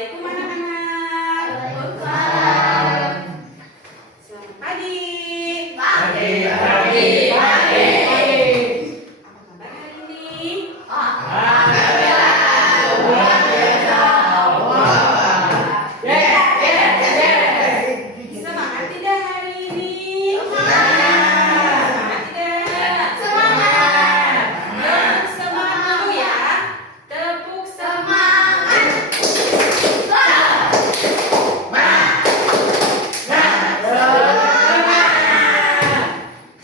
Assalamualaikum anak-anak. Waalaikumsalam. Selamat pagi. Pagi, pagi, pagi. Apa kabar hari ini? Alhamdulillah, luar biasa. Semangat tidak hari ini? Semangat. Semangat tidak? Semangat. Semangat dulu ya. Tepuk Semangat.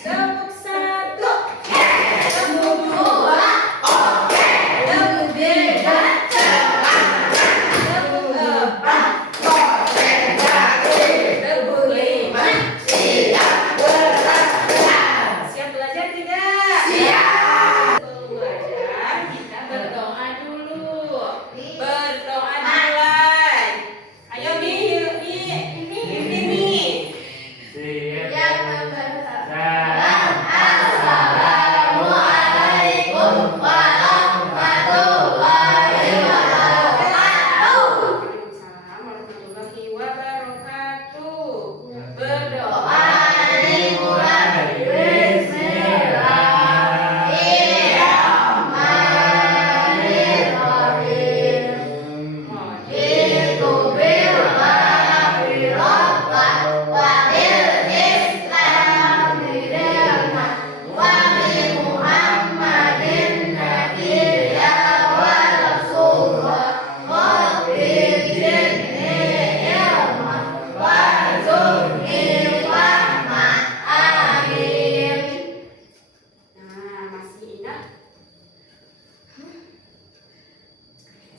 tepuk satu. Tepuk dua. Oke. Tepuk tiga. Tepuk empat. Tepuk lima. Siap belajar. Siap belajar tidak? Siap. Sebelum belajar kita berdoa dulu. Berdoa dimulai. Ayo ini. Assalamualaikum warahmatullahi wabarakatuh. Waalaikumsalam warahmatullahi wabarakatuh. Berdoa. Dimulai. Bismillahirrahmanirrahim. Itu billahi rabban wa bil Islam dinan wa bi Muhammadin nabiyya wa rasulullah wa bi jinni ilman wa zurni fahma. Amin. Nah, masih ingat?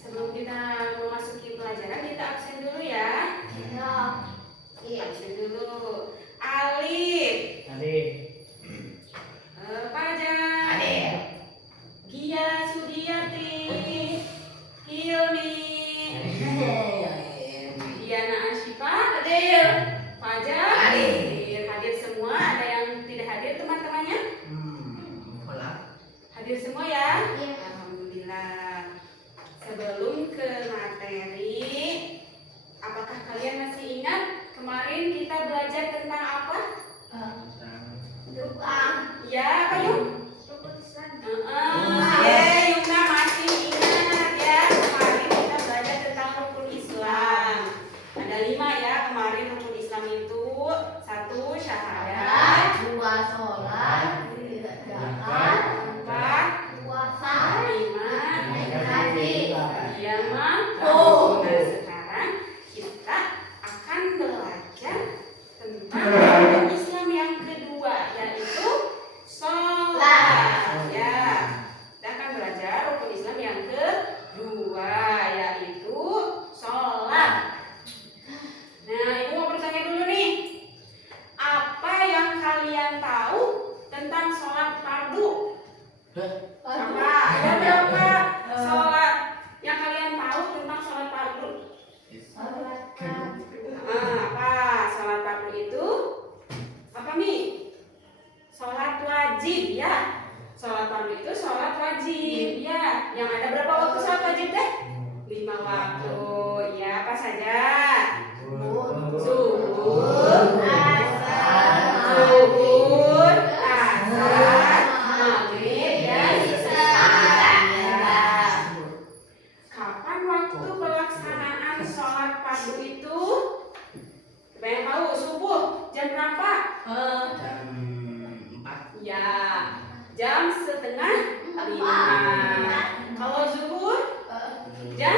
Sebelum kita memasuki pelajaran, kita absen dulu ya. Absen dulu. Alif. Fajar. Gia Sudiyati. Hilmi. Diana Ashifa. Fajar. Hadir semua. Ada yang tidak hadir teman-temannya? Hadir semua ya? Alhamdulillah. Sebelum ke materi, apakah kalian masih ingat kemarin kita belajar tentang apa? Ya, apa yuk? Yuna masih ingat ya. Kemarin kita belajar tentang rukun Islam. Ada 5 ya kemarin rukun Islam itu. 1 syahadat, 4 Iya, Oh. Nah, sekarang kita akan belajar tentang rukun Islam yang kedua, yaitu sholat. Ya, kita akan belajar rukun Islam yang kedua, yaitu sholat. Nah, ibu mau bertanya dulu nih, apa yang kalian tahu tentang sholat fardu? Apa? Ada berapa sholat yang kalian tahu tentang sholat fardu? Apa? Sholat fardu itu apa nih? Sholat wajib ya. Sholat fardu itu sholat wajib ya. Yang ada berapa waktu sholat wajib deh? 5 waktu. Ya, apa saja? Zuhur, asar, maghrib, dan isya. Kapan waktu pelaksanaan sholat fardu itu? Siapa yang tahu? Subuh jam berapa? Ya, jam 4:30. Kalau zuhur jam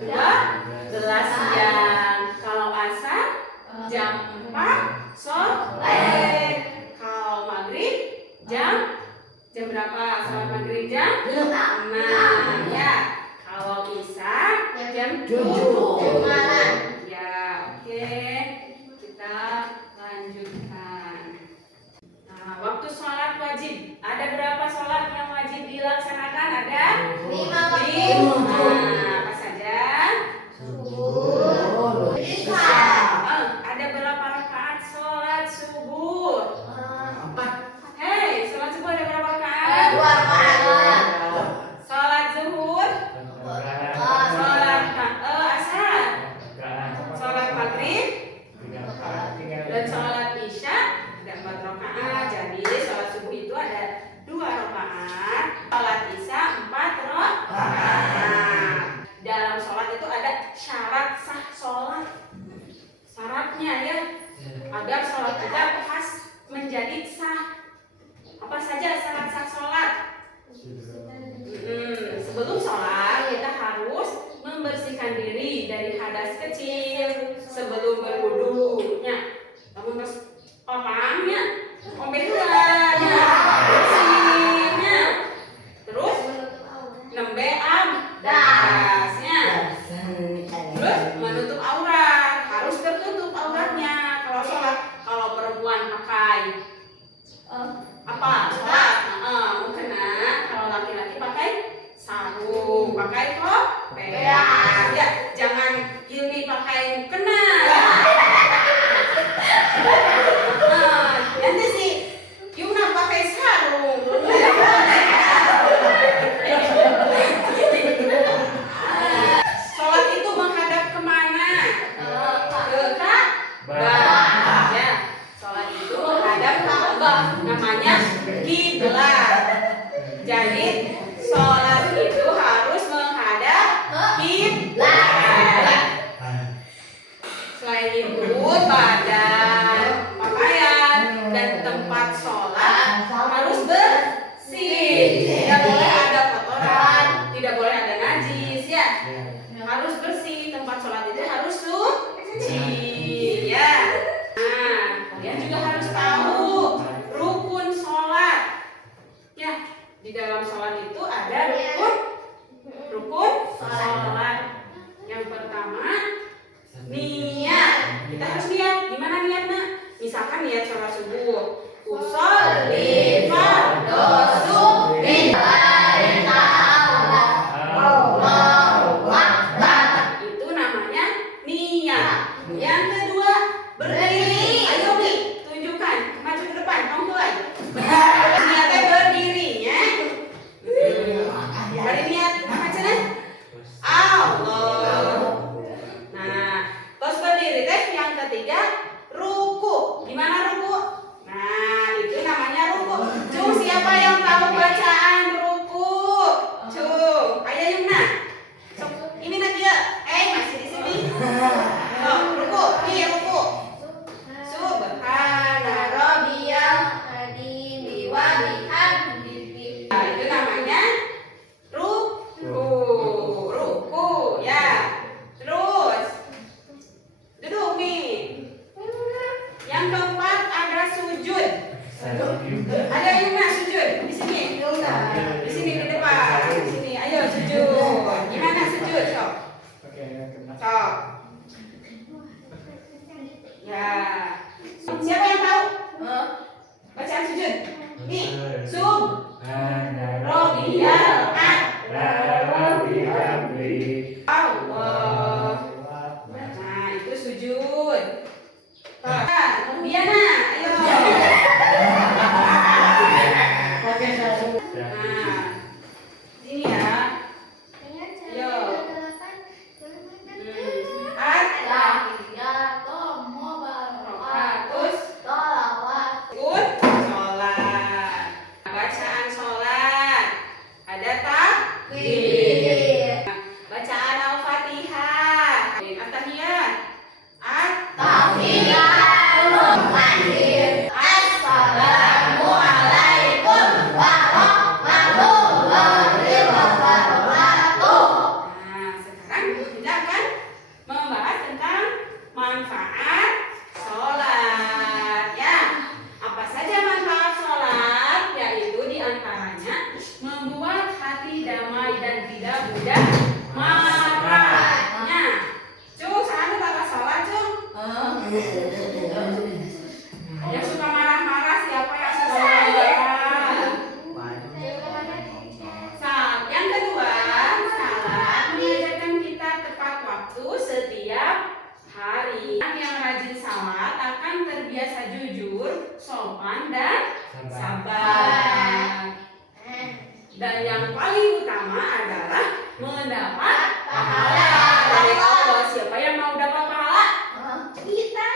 12 siang. Kalau asar jam 4 sore. Kalau maghrib jam berapa? Sholat maghrib jam 6 ya. Kalau isya jam 7 malam. Ya, oke. Kita lanjutkan. Nah, waktu sholat wajib. Ada berapa sholat yang wajib dilaksanakan? Ada 5. Apa saja? Ada berapa rakaat sholat subuh? Hei, sholat subuh ada berapa rakaat? 2 rakaat. Sholat zuhur? Sholat asar? kiblat. Jadi sholat itu harus menghadap kiblat. Selain itu badan, pakaian, dan tempat sholat harus bersih. Tidak boleh ada kotoran, tidak boleh ada najis ya. Harus bersih, tempat sholat itu harus suci ya. Nah, kalian juga harus tahu rukun sholat ya. Di dalam sholat itu ada rukun sholat. Yang pertama niat. Kita harus niat. Gimana niatnya? Misalkan niat sholat subuh, usolli fardhu subhi itu namanya niat. Yang kedua berdiri. Ayo nih, tunjukkan, maju ke depan, kamu mulai. Niatnya berdirinya. Beri niat apa cina? Allah. Nah, terus berdiri teh yang ketiga ruku. Gimana ruku? Nah, itu namanya ruku. Cung, siapa yang tahu bacaan ruku? Cung, ayo Yumna. Sok, ini Nadia. Masih di sini. Oh, ruku. Nih ruku. Subhana rabbiyal azim wa bihamdihi. Nah, itu namanya ruku ya. Terus duduk nih. Yang keempat ada sujud. Ada Yumna sujud di sini. Di sini di depan. Di sini. Ayo sujud. Gimana sujud, Sok? Sok. Ya. Siapa yang tahu? Bacaan sujud. Nih, Rabbiyal Allah. Nah, itu sujud. Diana, ayo. Nah, sini ya. Ayo. Sholat. Bacaan sholat. Ada takbir. Bacaan Al-Fatihah. At-tahiyat. Assalamualaikum warahmatullahi wabarakatuh. Nah, sekarang kita akan membahas tentang manfaat sholat ya. Apa saja manfaat sholat? Yaitu diantaranya membuat hati damai dan tidak mudah marahnya. Cung, sana tata sholat, Cung. Yang suka marah-marah siapa yang suka marah? Yang kedua, salat mengajarkan kita tepat waktu setiap hari. Yang rajin salat akan terbiasa jujur, sopan, dan sabar. Dan yang paling utama adalah mendapat pahala dari Allah. Siapa yang mau dapat pahala? Kita.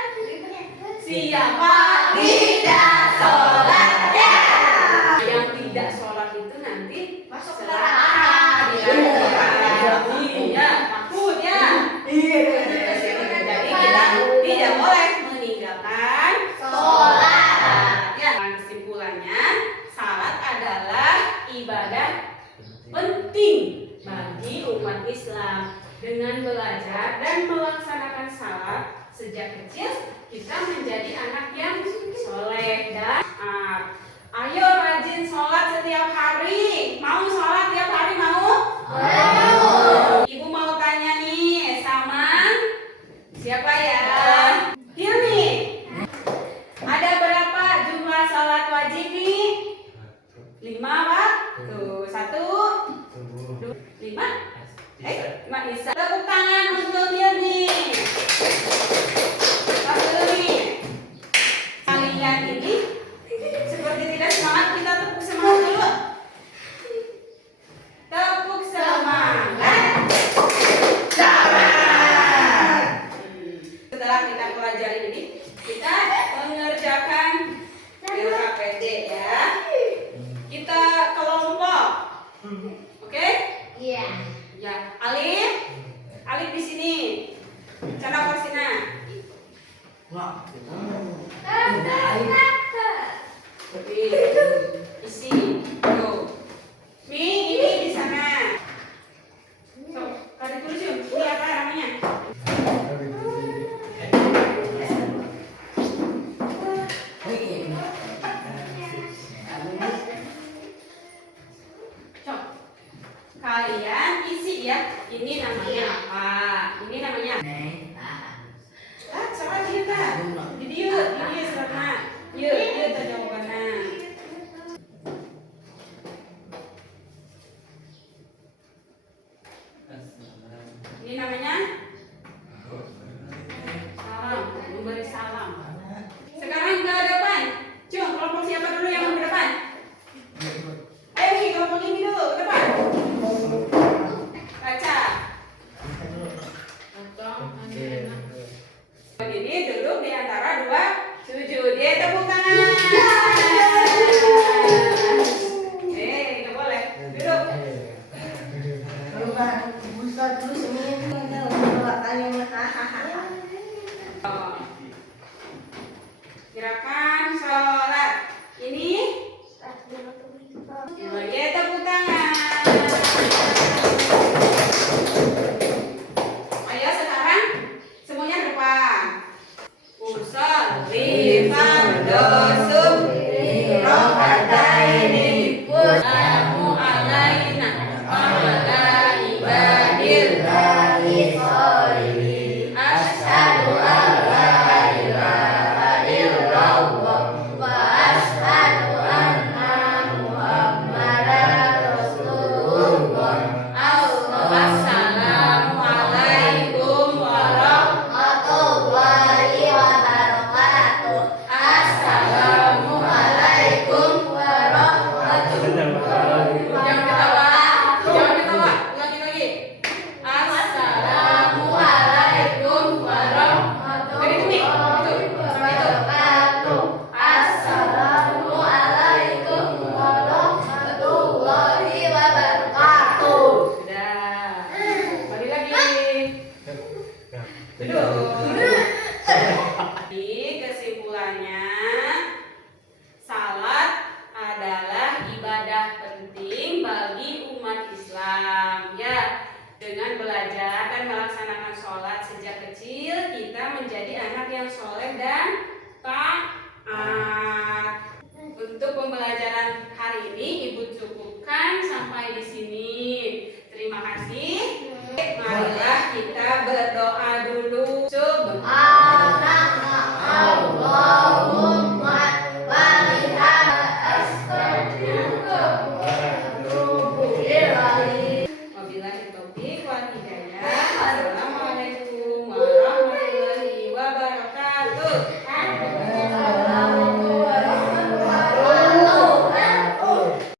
Siapa tidak sholat ya. Yang tidak sholat itu nanti masuk neraka. Iya, takut ya. Jadi kita tidak boleh meninggalkan sholat. Ya, kesimpulannya, salat adalah ibadah penting bagi umat Islam. Dengan belajar dan melaksanakan salat sejak kecil, kita menjadi anak yang soleh dan taat. Ayo rajin sholat setiap hari. Mau sholat tiap hari mau? Ibu mau tanya nih sama siapa ya? Hilmi. Ada berapa jumlah sholat wajib nih? 5 Pak? Tuh, 1, 2, 5. Mak Isa. Tepuk tangan untuk Hilmi. Kalian ini seperti tidak semangat, kita tepuk semangat dulu. Tepuk semangat. Setelah kita pelajari ini, kita mengerjakan LKPD ya. kalian isi ya. Ini namanya apa? Ini namanya. Salah dia kan? Di dia sama. Dia jawabannya. Ini namanya salam, memberi salam. Sekarang ke depan. Cung, kelompok siapa dulu yang mau ke depan? Ayo nih, kelompok ini dulu ke depan. Baca. Ini duduk di antara dua sujud. Dia tepuk tangan. Nggak boleh. Duduk. Gerakan sholat. Ini. Dia